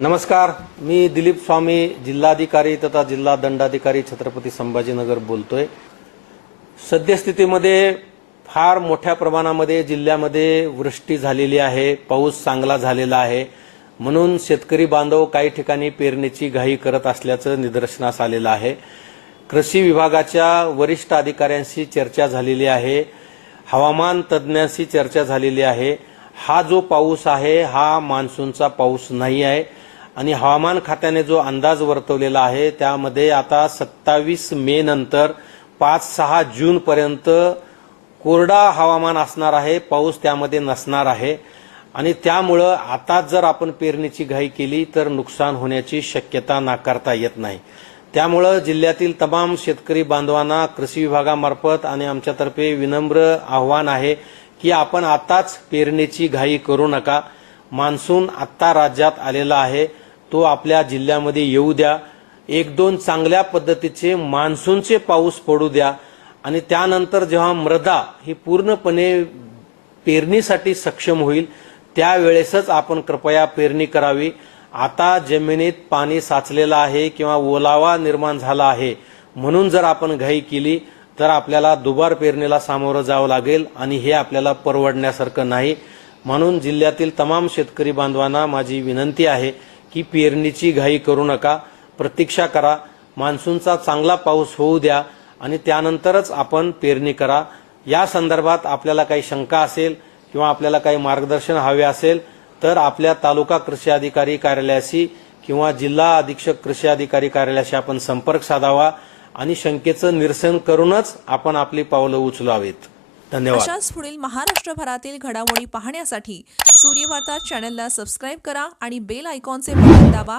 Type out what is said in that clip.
नमस्कार मी दिलीप स्वामी जिल्हाधिकारी तथा जिल्हा दंडाधिकारी छत्रपती संभाजीनगर बोलतोय सद्यस्थितीमध्ये फार मोठ्या प्रमाणामध्ये जिल्ह्यामध्ये वृष्टी झालेली आहे पाऊस चांगला झालेला आहे म्हणून शेतकरी बांधव काही ठिकाणी पेरणीची घाई करत असल्याचं निदर्शनास आलेलं आहे कृषी विभागाच्या वरिष्ठ अधिकाऱ्यांशी चर्चा झालेली आहे हवामान तज्ज्ञांशी चर्चा झालेली आहे हा जो पाऊस आहे हा मान्सूनचा पाऊस नाही आहे आणि हवामान खात्याने जो अंदाज वर्तवलेला आहे त्यामध्ये आता सत्तावीस मे नंतर पाच सहा जूनपर्यंत कोरडा हवामान असणार आहे पाऊस त्यामध्ये नसणार आहे आणि त्यामुळं आताच जर आपण पेरणीची घाई केली तर नुकसान होण्याची शक्यता नाकारता येत नाही त्यामुळं जिल्ह्यातील तमाम शेतकरी बांधवांना कृषी विभागामार्फत आणि आमच्यातर्फे विनम्र आव्हान आहे की आपण आताच पेरणीची घाई करू नका मान्सून आत्ता राज्यात आलेला आहे तो आपल्या जिल्ह्यामध्ये येऊ द्या एक दोन चांगल्या पद्धतीचे मान्सूनचे पाऊस पडू द्या आणि त्यानंतर जेव्हा मृदा ही पूर्णपणे पेरणीसाठी सक्षम होईल त्यावेळेसच आपण कृपया पेरणी करावी आता जमिनीत पाणी साचलेलं आहे किंवा ओलावा निर्माण झाला आहे म्हणून जर आपण घाई केली तर आपल्याला दुबार पेरणीला सामोरं जावं लागेल आणि हे आपल्याला परवडण्यासारखं नाही म्हणून जिल्ह्यातील तमाम शेतकरी बांधवांना माझी विनंती आहे की पेरणीची घाई करू नका प्रतीक्षा करा मान्सूनचा चांगला पाऊस होऊ द्या आणि त्यानंतरच आपण पेरणी करा या संदर्भात आपल्याला काही शंका असेल किंवा आपल्याला काही मार्गदर्शन हवे असेल तर आपल्या तालुका कृषी अधिकारी कार्यालयाशी किंवा जिल्हा अधीक्षक कृषी अधिकारी कार्यालयाशी आपण संपर्क साधावा आणि शंकेचं निरसन करूनच आपण आपली पावलं उचलावीत धन्यवाद अशाच पुढील महाराष्ट्रभरातील घडामोडी पाहण्यासाठी सूर्यवार्ता चॅनलला सबस्क्राईब करा आणि बेल आयकॉनचे बटन दाबा